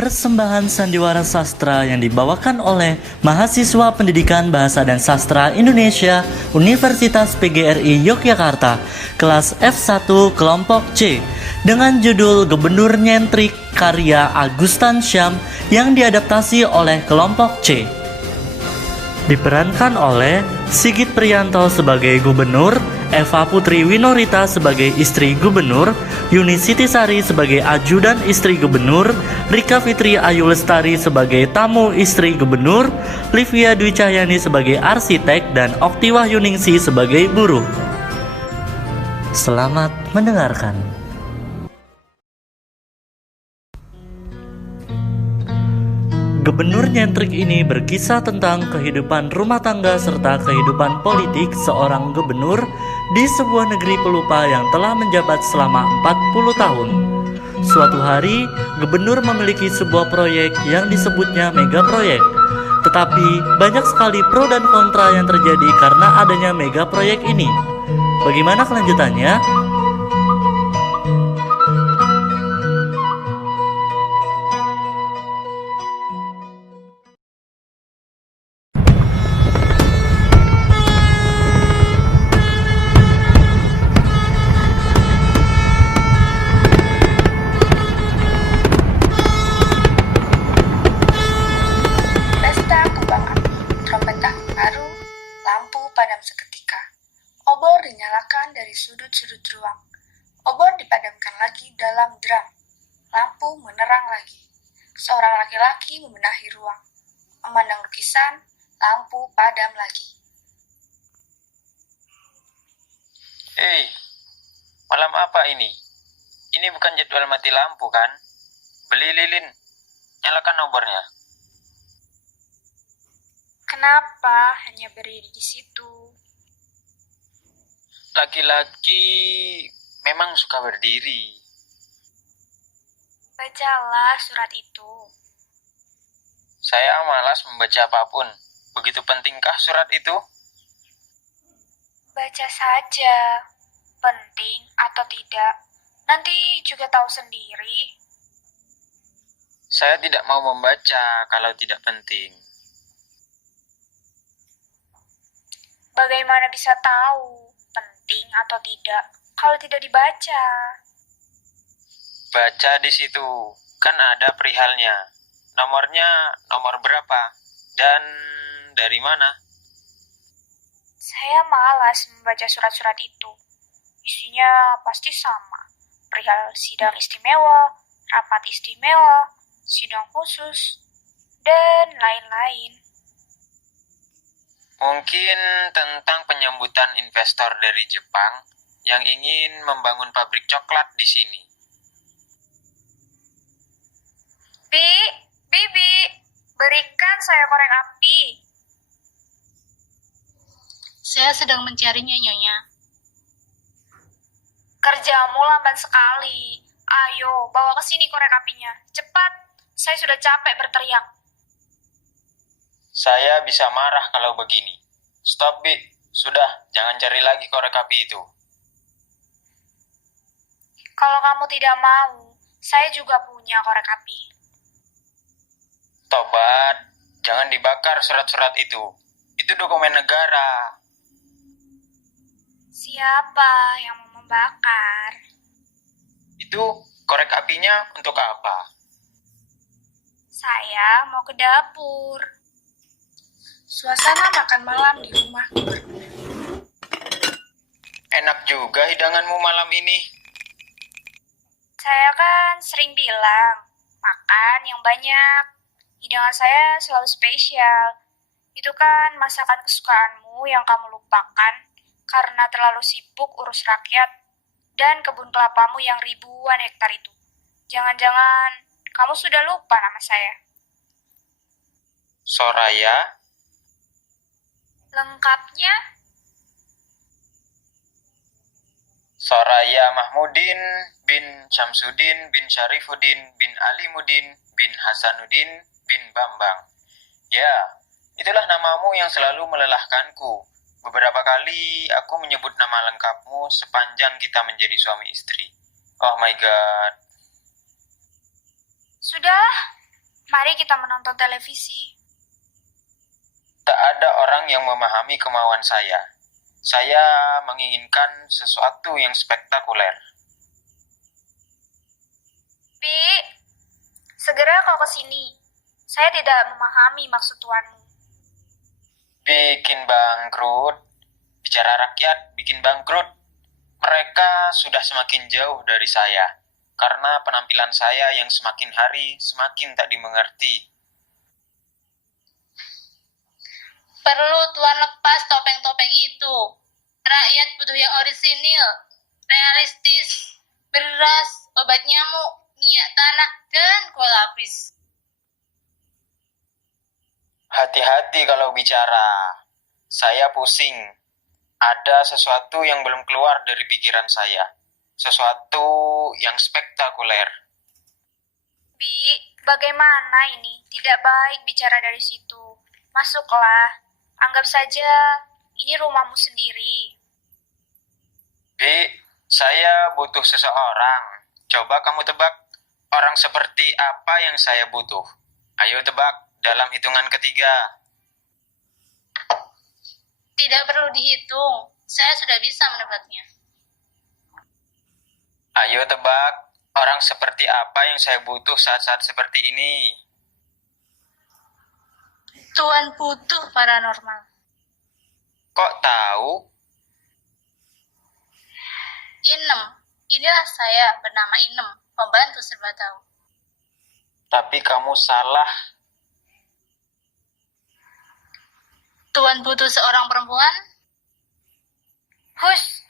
persembahan sandiwara sastra yang dibawakan oleh mahasiswa Pendidikan Bahasa dan Sastra Indonesia Universitas PGRI Yogyakarta kelas F1 kelompok C dengan judul Gubernur Nyentrik karya Agustan Syam yang diadaptasi oleh kelompok C. Diperankan oleh Sigit Priyanto sebagai gubernur, Eva Putri Winorita sebagai istri gubernur, Yuni Sitisari sebagai ajudan istri gubernur, Rika Fitri Ayu Lestari sebagai tamu istri gubernur, Livia Dwi Cahyani sebagai arsitek, dan Okti Wahyuningsi sebagai buruh. Selamat mendengarkan. Gubernur Nyentrik ini berkisah tentang kehidupan rumah tangga serta kehidupan politik seorang gubernur di sebuah negeri pelupa yang telah menjabat selama 40 tahun. Suatu hari, gubernur memiliki sebuah proyek yang disebutnya mega proyek. Tetapi banyak sekali pro dan kontra yang terjadi karena adanya mega proyek ini. Bagaimana kelanjutannya? Lampu padam seketika. Obor dinyalakan dari sudut-sudut ruang. Obor dipadamkan lagi dalam drum. Lampu menerang lagi. Seorang laki-laki membenahi ruang. Memandang lukisan, lampu padam lagi. Hei, malam apa ini? Ini bukan jadwal mati lampu kan? Beli lilin, nyalakan obornya. Kenapa hanya berdiri di situ? Laki-laki memang suka berdiri. Bacalah surat itu. Saya malas membaca apapun. Begitu pentingkah surat itu? Baca saja. Penting atau tidak, nanti juga tahu sendiri. Saya tidak mau membaca kalau tidak penting. Bagaimana bisa tahu penting atau tidak kalau tidak dibaca? Baca di situ, kan ada perihalnya. Nomornya nomor berapa? Dan dari mana? Saya malas membaca surat-surat itu. Isinya pasti sama. Perihal sidang istimewa, rapat istimewa, sidang khusus, dan lain-lain. Mungkin tentang penyambutan investor dari Jepang yang ingin membangun pabrik coklat di sini. Bibi, berikan saya korek api. Saya sedang mencarinya, Nyonya. Kerjamu lamban sekali. Ayo, bawa ke sini korek apinya. Cepat, saya sudah capek berteriak. Saya bisa marah kalau begini. Stop, Bi. Sudah, jangan cari lagi korek api itu. Kalau kamu tidak mau, saya juga punya korek api. Tobat, jangan dibakar surat-surat itu. Itu dokumen negara. Siapa yang mau membakar? Itu korek apinya untuk apa? Saya mau ke dapur. Suasana makan malam di rumah. Enak juga hidanganmu malam ini. Saya kan sering bilang, makan yang banyak. Hidangan saya selalu spesial. Itu kan masakan kesukaanmu yang kamu lupakan karena terlalu sibuk urus rakyat dan kebun kelapamu yang ribuan hektar itu. Jangan-jangan kamu sudah lupa nama saya. Soraya? Lengkapnya? Soraya Mahmudin bin Syamsuddin bin Syarifuddin bin Alimuddin bin Hasanuddin bin Bambang. Ya, itulah namamu yang selalu melelahkanku. Beberapa kali aku menyebut nama lengkapmu sepanjang kita menjadi suami istri. Oh my god. Sudah, Mari kita menonton televisi. Tak ada orang yang memahami kemauan saya. Saya menginginkan sesuatu yang spektakuler. Bi, segera kau ke sini. Saya tidak memahami maksud tuanmu. Bikin bangkrut. Bicara rakyat, bikin bangkrut. Mereka sudah semakin jauh dari saya. Karena penampilan saya yang semakin hari semakin tak dimengerti. Perlu Tuan lepas topeng-topeng itu. Rakyat butuh yang orisinil, realistis, beras, obat nyamuk, minyak tanah, dan kue lapis. Hati-hati kalau bicara. Saya pusing. Ada sesuatu yang belum keluar dari pikiran saya. Sesuatu yang spektakuler. Bi, bagaimana ini? Tidak baik bicara dari situ. Masuklah. Anggap saja ini rumahmu sendiri. Bi, saya butuh seseorang. Coba kamu tebak orang seperti apa yang saya butuh. Ayo tebak dalam hitungan ketiga. Tidak perlu dihitung, saya sudah bisa menebaknya. Ayo tebak orang seperti apa yang saya butuh saat-saat seperti ini. Tuan butuh paranormal. Kok tahu? Inem, inilah saya bernama Inem, pembantu serba tahu. Tapi kamu salah. Tuan butuh seorang perempuan? Hus,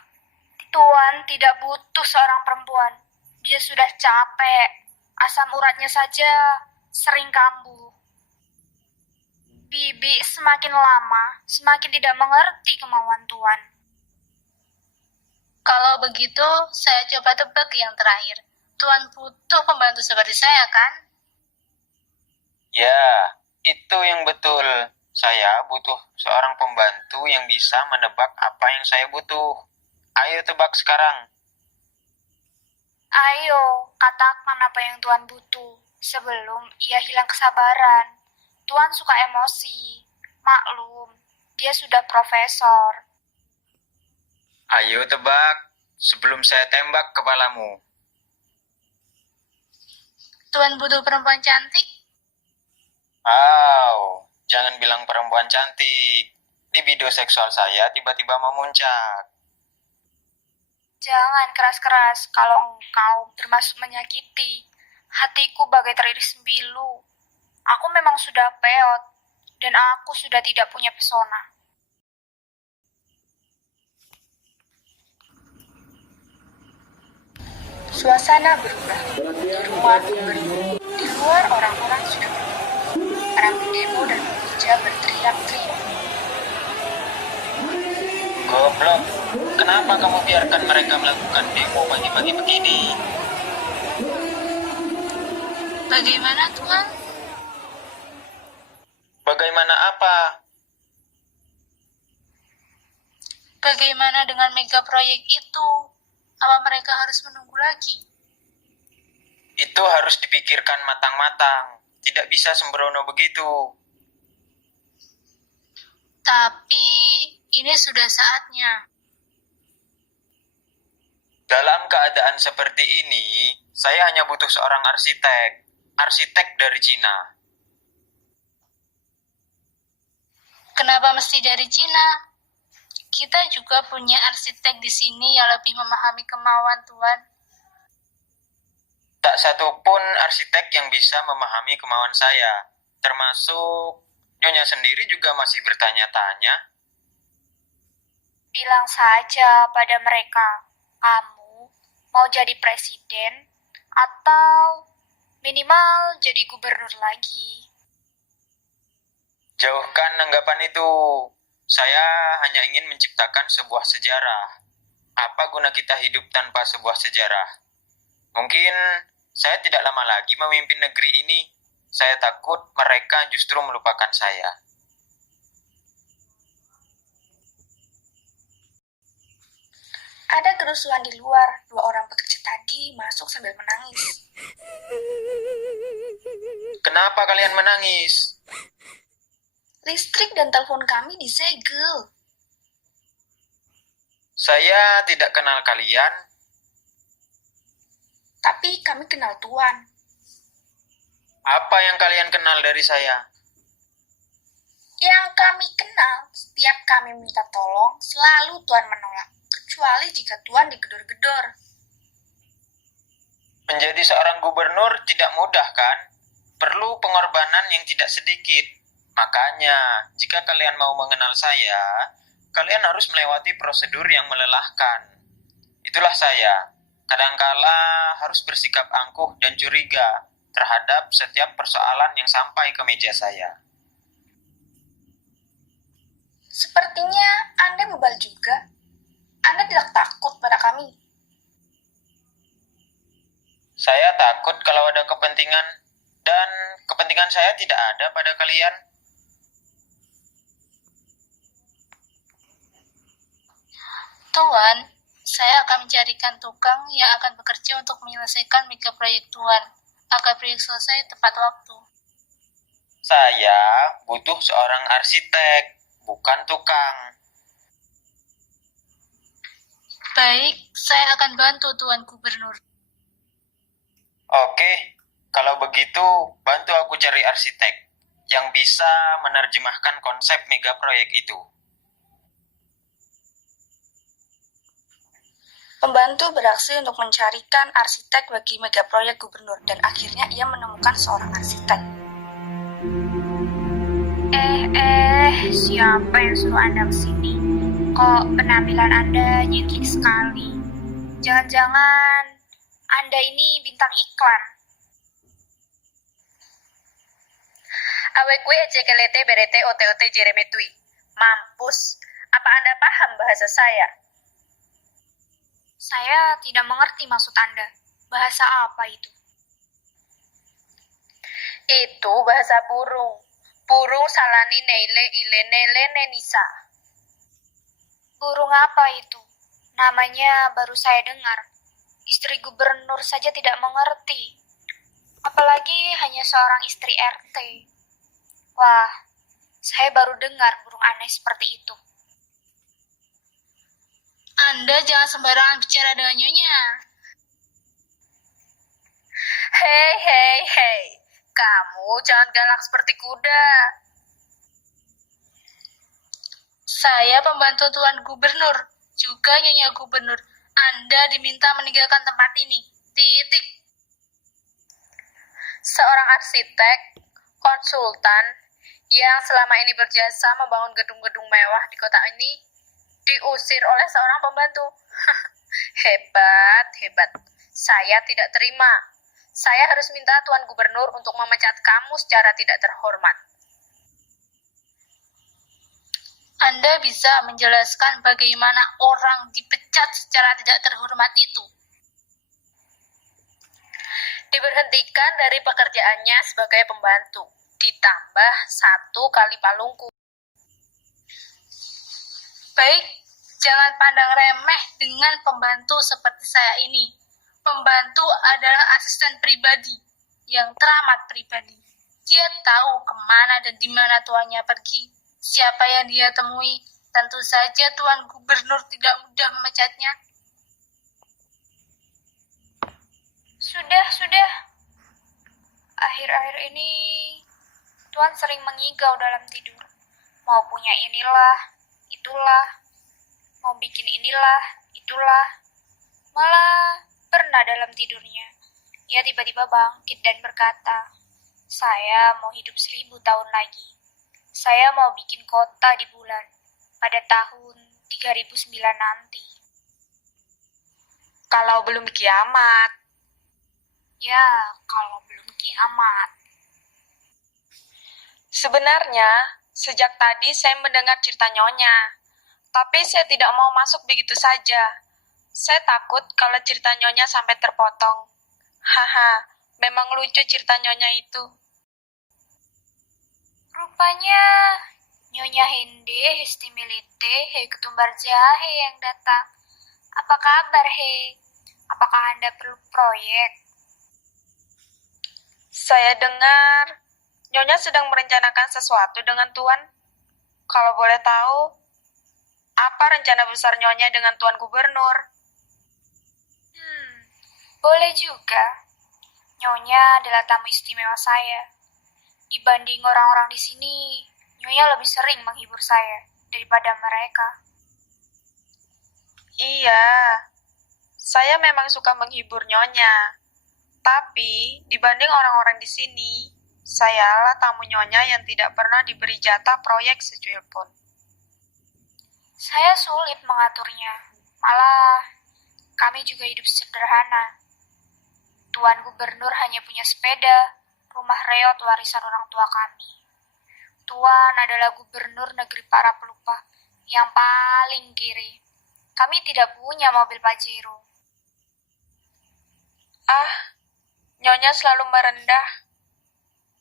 Tuan tidak butuh seorang perempuan. Dia sudah capek. Asam uratnya saja sering kambuh. Bibi semakin lama, semakin tidak mengerti kemauan Tuan. Kalau begitu, saya coba tebak yang terakhir. Tuan butuh pembantu seperti saya, kan? Ya, itu yang betul. Saya butuh seorang pembantu yang bisa menebak apa yang saya butuh. Ayo tebak sekarang. Ayo, katakan apa yang Tuan butuh sebelum ia hilang kesabaran. Tuan suka emosi. Maklum, dia sudah profesor. Ayo tebak sebelum saya tembak kepalamu. Tuan butuh perempuan cantik? Jangan bilang perempuan cantik. Libido seksual saya tiba-tiba memuncak. Jangan keras-keras kalau engkau bermaksud menyakiti. Hatiku bagai teriris sembilu. Aku memang sudah peot, dan aku sudah tidak punya pesona. Suasana berubah. Di rumah berdiri. Di luar orang-orang sudah berkumpul. Para pendemo dan pekerja berteriak-teriak. Goblok, kenapa kamu biarkan mereka melakukan demo pagi-pagi begini? Bagaimana, Tuan? Bagaimana apa? Bagaimana dengan mega proyek itu? Apa mereka harus menunggu lagi? Itu harus dipikirkan matang-matang. Tidak bisa sembrono begitu. Tapi ini sudah saatnya. Dalam keadaan seperti ini, saya hanya butuh seorang arsitek. Arsitek dari Cina. Kenapa mesti dari Cina? Kita juga punya arsitek di sini yang lebih memahami kemauan Tuan. Tak satupun arsitek yang bisa memahami kemauan saya. Termasuk Nyonya sendiri juga masih bertanya-tanya. Bilang saja pada mereka, kamu mau jadi presiden atau minimal jadi gubernur lagi. Jauhkan anggapan itu. Saya hanya ingin menciptakan sebuah sejarah. Apa guna kita hidup tanpa sebuah sejarah? Mungkin saya tidak lama lagi memimpin negeri ini. Saya takut mereka justru melupakan saya. Ada kerusuhan di luar. 2 orang pekerja tadi masuk sambil menangis. Kenapa kalian menangis? Listrik dan telepon kami disegel. Saya tidak kenal kalian. Tapi kami kenal Tuan. Apa yang kalian kenal dari saya? Yang kami kenal, setiap kami minta tolong, selalu Tuan menolak. Kecuali jika Tuan digedor-gedor. Menjadi seorang gubernur tidak mudah kan? Perlu pengorbanan yang tidak sedikit. Makanya, jika kalian mau mengenal saya, kalian harus melewati prosedur yang melelahkan. Itulah saya. Kadangkala harus bersikap angkuh dan curiga terhadap setiap persoalan yang sampai ke meja saya. Sepertinya Anda bebal juga. Anda tidak takut pada kami. Saya takut kalau ada kepentingan, dan kepentingan saya tidak ada pada kalian. Tuan, saya akan mencarikan tukang yang akan bekerja untuk menyelesaikan mega proyek Tuan, agar proyek selesai tepat waktu. Saya butuh seorang arsitek, bukan tukang. Baik, saya akan bantu Tuan Gubernur. Oke, kalau begitu bantu aku cari arsitek yang bisa menerjemahkan konsep mega proyek itu. Pembantu beraksi untuk mencarikan arsitek bagi mega proyek gubernur dan akhirnya ia menemukan seorang arsitek. Siapa yang suruh Anda kesini? Kok penampilan Anda nyentrik sekali? Jangan-jangan Anda ini bintang iklan. Awek gue cekelete berete ote-ote jeremetui. Mampus. Apa Anda paham bahasa saya? Saya tidak mengerti maksud Anda. Bahasa apa itu? Itu bahasa burung. Burung salani neile ilene lene nisa. Burung apa itu? Namanya baru saya dengar. Istri gubernur saja tidak mengerti. Apalagi hanya seorang istri RT. Wah, saya baru dengar burung aneh seperti itu. Anda jangan sembarangan bicara dengan Nyonya. Hei. Kamu jangan galak seperti kuda. Saya pembantu Tuan Gubernur, juga Nyonya Gubernur. Anda diminta meninggalkan tempat ini. Titik. Seorang arsitek, konsultan, yang selama ini berjasa membangun gedung-gedung mewah di kota ini, diusir oleh seorang pembantu. Hebat. Saya tidak terima. Saya harus minta Tuan Gubernur untuk memecat kamu secara tidak terhormat. Anda bisa menjelaskan bagaimana orang dipecat secara tidak terhormat itu? Diberhentikan dari pekerjaannya sebagai pembantu, ditambah 1 kali palungku. Baik, jangan pandang remeh dengan pembantu seperti saya ini. Pembantu adalah asisten pribadi yang teramat pribadi. Dia tahu kemana dan di mana tuannya pergi, siapa yang dia temui. Tentu saja Tuan Gubernur tidak mudah memecatnya. Sudah. Akhir-akhir ini, Tuan sering mengigau dalam tidur. Mau punya inilah, itulah. Mau bikin inilah, itulah. Malah pernah dalam tidurnya, ia tiba-tiba bangkit dan berkata, "Saya mau hidup 1000 tahun lagi. Saya mau bikin kota di bulan pada tahun 3009 nanti." Kalau belum kiamat. Ya, kalau belum kiamat. Sebenarnya, sejak tadi saya mendengar cerita Nyonya, tapi saya tidak mau masuk begitu saja. Saya takut kalau cerita Nyonya sampai terpotong. Haha, memang lucu cerita Nyonya itu. Rupanya Nyonya Hende Hestimilite Hei Ketumbar Jahe yang datang. Apa kabar, Hei? Apakah Anda perlu proyek? Saya dengar Nyonya sedang merencanakan sesuatu dengan Tuan? Kalau boleh tahu, apa rencana besar Nyonya dengan Tuan Gubernur? Boleh juga. Nyonya adalah tamu istimewa saya. Dibanding orang-orang di sini, Nyonya lebih sering menghibur saya daripada mereka. Iya, saya memang suka menghibur Nyonya. Tapi, dibanding orang-orang di sini, sayalah tamu Nyonya yang tidak pernah diberi jatah proyek secuil pun. Saya sulit mengaturnya. Malah, kami juga hidup sederhana. Tuan Gubernur hanya punya sepeda, rumah reot warisan orang tua kami. Tuan adalah gubernur negeri para pelupa yang paling kiri. Kami tidak punya mobil Pajero. Ah, Nyonya selalu merendah.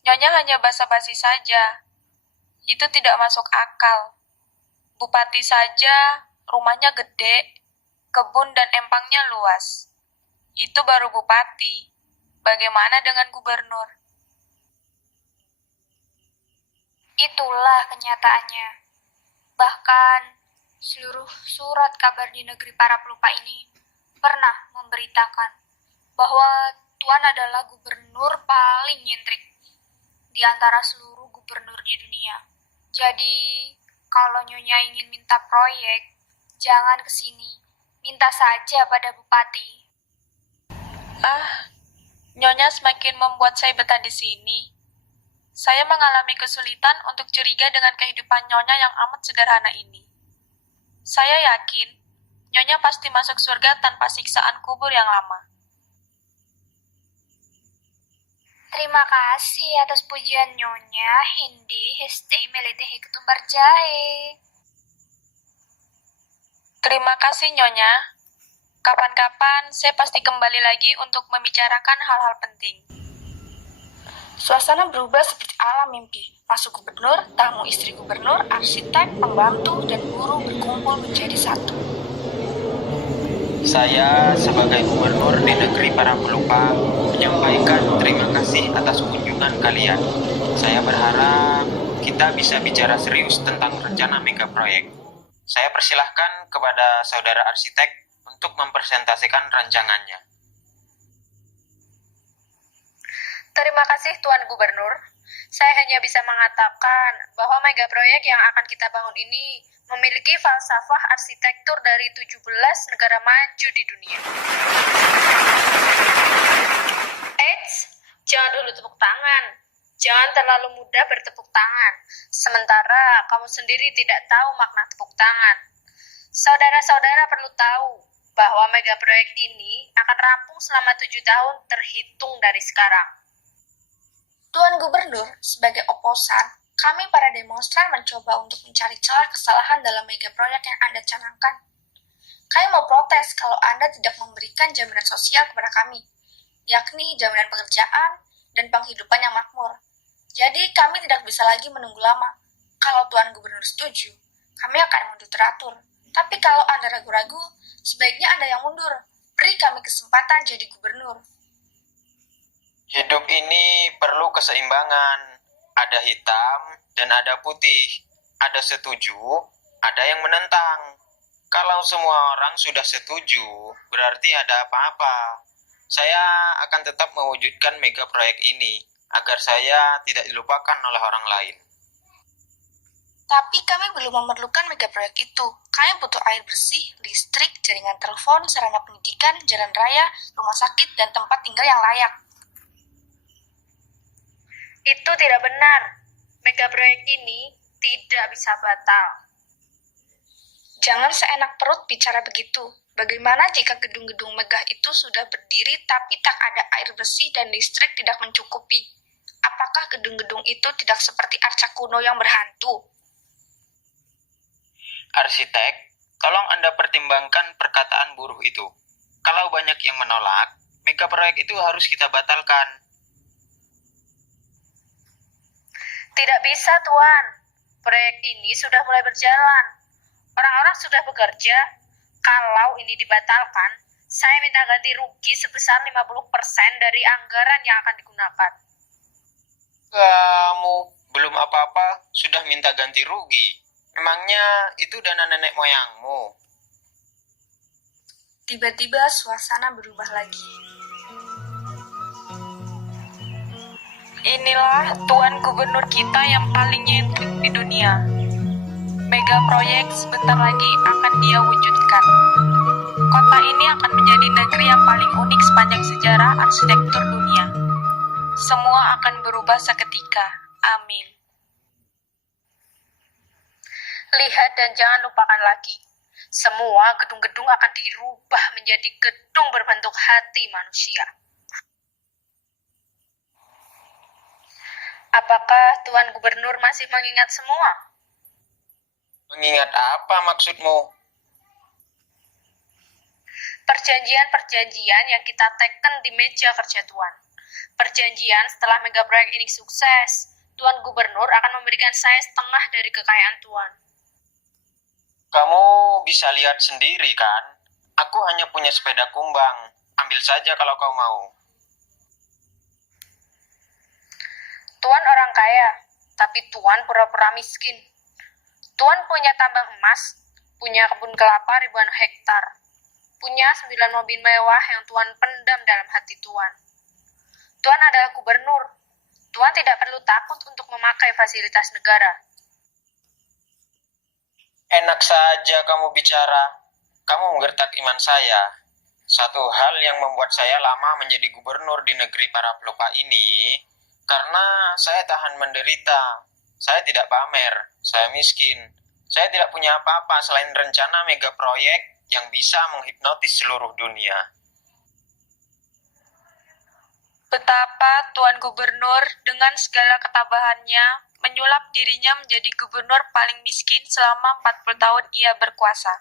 Nyonya hanya basa-basi saja. Itu tidak masuk akal. Bupati saja rumahnya gede, kebun dan empangnya luas. Itu baru bupati. Bagaimana dengan gubernur? Itulah kenyataannya. Bahkan, seluruh surat kabar di negeri para pelupa ini pernah memberitakan bahwa Tuan adalah gubernur paling nyentrik di antara seluruh gubernur di dunia. Jadi, kalau Nyonya ingin minta proyek, jangan ke sini. Minta saja pada bupati. Ah, Nyonya semakin membuat saya betah di sini. Saya mengalami kesulitan untuk curiga dengan kehidupan Nyonya yang amat sederhana ini. Saya yakin, Nyonya pasti masuk surga tanpa siksaan kubur yang lama. Terima kasih atas pujian Nyonya. Hindi heste melete ketumbar jahe. Terima kasih, Nyonya. Kapan-kapan saya pasti kembali lagi untuk membicarakan hal-hal penting. Suasana berubah seperti alam mimpi. Masuk gubernur, tamu istri gubernur, arsitek, pembantu, dan guru berkumpul menjadi satu. Saya sebagai gubernur di negeri para pelupa menyampaikan terima kasih atas kunjungan kalian. Saya berharap kita bisa bicara serius tentang rencana mega proyek. Saya persilahkan kepada saudara arsitek untuk mempresentasikan rancangannya. Terima kasih Tuan Gubernur. Saya hanya bisa mengatakan bahwa mega proyek yang akan kita bangun ini memiliki falsafah arsitektur dari 17 negara maju di dunia. Eits, jangan dulu tepuk tangan. Jangan terlalu mudah bertepuk tangan, sementara kamu sendiri tidak tahu makna tepuk tangan. Saudara-saudara perlu tahu bahwa mega proyek ini akan rampung selama 7 tahun terhitung dari sekarang. Tuan Gubernur, sebagai oposan, kami para demonstran mencoba untuk mencari celah kesalahan dalam mega proyek yang Anda canangkan. Kami mau protes kalau Anda tidak memberikan jaminan sosial kepada kami, yakni jaminan pekerjaan dan penghidupan yang makmur. Jadi kami tidak bisa lagi menunggu lama. Kalau Tuan Gubernur setuju, kami akan mundur teratur. Tapi kalau Anda ragu-ragu, sebaiknya Anda yang mundur. Beri kami kesempatan jadi gubernur. Hidup ini perlu keseimbangan. Ada hitam dan ada putih. Ada setuju, ada yang menentang. Kalau semua orang sudah setuju, berarti ada apa-apa. Saya akan tetap mewujudkan mega proyek ini, agar saya tidak dilupakan oleh orang lain. Tapi kami belum memerlukan mega proyek itu. Kami butuh air bersih, listrik, jaringan telepon, sarana pendidikan, jalan raya, rumah sakit, dan tempat tinggal yang layak. Itu tidak benar. Mega proyek ini tidak bisa batal. Jangan seenak perut bicara begitu. Bagaimana jika gedung-gedung megah itu sudah berdiri tapi tak ada air bersih dan listrik tidak mencukupi? Apakah gedung-gedung itu tidak seperti arca kuno yang berhantu? Arsitek, tolong Anda pertimbangkan perkataan buruh itu. Kalau banyak yang menolak, mega proyek itu harus kita batalkan. Tidak bisa, Tuan. Proyek ini sudah mulai berjalan. Orang-orang sudah bekerja. Kalau ini dibatalkan, saya minta ganti rugi sebesar 50% dari anggaran yang akan digunakan. Kamu belum apa-apa, sudah minta ganti rugi. Memangnya itu dana nenek moyangmu? Tiba-tiba suasana berubah lagi. Inilah Tuan Gubernur kita yang paling nyentrik di dunia. Mega proyek sebentar lagi akan dia wujudkan. Kota ini akan menjadi negeri yang paling unik sepanjang sejarah arsitektur dunia. Semua akan berubah seketika. Amin. Lihat dan jangan lupakan lagi. Semua gedung-gedung akan dirubah menjadi gedung berbentuk hati manusia. Apakah Tuan Gubernur masih mengingat semua? Mengingat apa maksudmu? Perjanjian-perjanjian yang kita teken di meja kerja Tuan. Perjanjian setelah mega proyek ini sukses, Tuan Gubernur akan memberikan saya setengah dari kekayaan Tuan. Kamu bisa lihat sendiri kan? Aku hanya punya sepeda kumbang. Ambil saja kalau kau mau. Tuan orang kaya, tapi Tuan pura-pura miskin. Tuan punya tambang emas, punya kebun kelapa ribuan hektar, punya 9 mobil mewah yang Tuan pendam dalam hati Tuan. Tuan adalah gubernur. Tuan tidak perlu takut untuk memakai fasilitas negara. Enak saja kamu bicara. Kamu menggertak iman saya. Satu hal yang membuat saya lama menjadi gubernur di negeri para pelupa ini, karena saya tahan menderita. Saya tidak pamer, saya miskin. Saya tidak punya apa-apa selain rencana mega proyek yang bisa menghipnotis seluruh dunia. Betapa Tuan Gubernur dengan segala ketabahannya menyulap dirinya menjadi gubernur paling miskin selama 40 tahun ia berkuasa.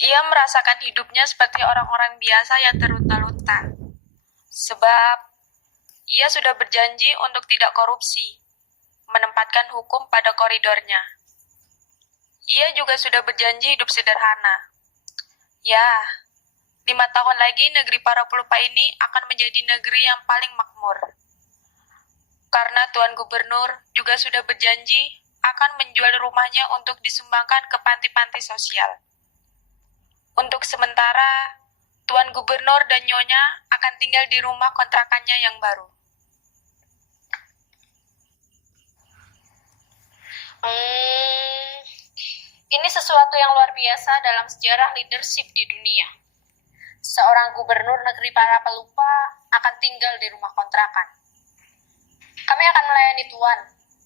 Ia merasakan hidupnya seperti orang-orang biasa yang terlunta-lunta. Sebab ia sudah berjanji untuk tidak korupsi, menempatkan hukum pada koridornya. Ia juga sudah berjanji hidup sederhana. Ya, 5 tahun lagi negeri para pelupa ini akan menjadi negeri yang paling makmur. Karena Tuan Gubernur juga sudah berjanji akan menjual rumahnya untuk disumbangkan ke panti-panti sosial. Untuk sementara, Tuan Gubernur dan Nyonya akan tinggal di rumah kontrakannya yang baru. Ini sesuatu yang luar biasa dalam sejarah leadership di dunia. Seorang gubernur negeri para pelupa akan tinggal di rumah kontrakan. Kami akan melayani Tuan,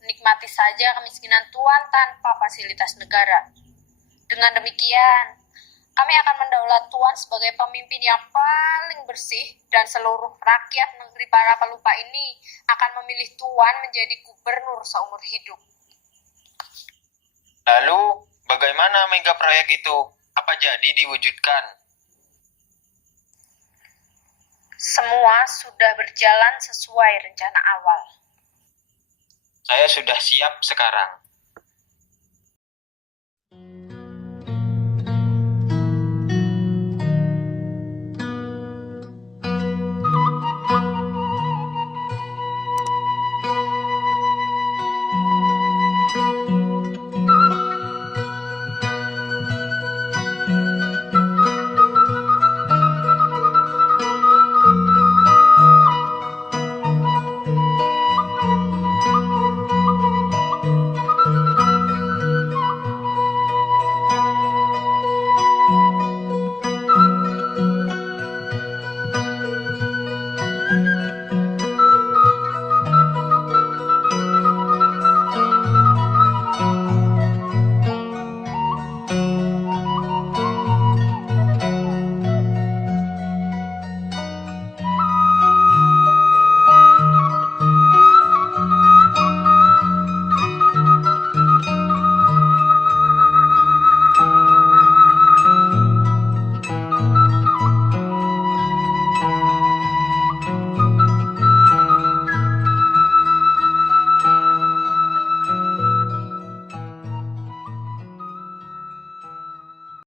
nikmati saja kemiskinan Tuan tanpa fasilitas negara. Dengan demikian, kami akan mendaulat Tuan sebagai pemimpin yang paling bersih dan seluruh rakyat negeri para pelupa ini akan memilih Tuan menjadi gubernur seumur hidup. Lalu, bagaimana mega proyek itu? Apa jadi diwujudkan? Semua sudah berjalan sesuai rencana awal. Saya sudah siap sekarang.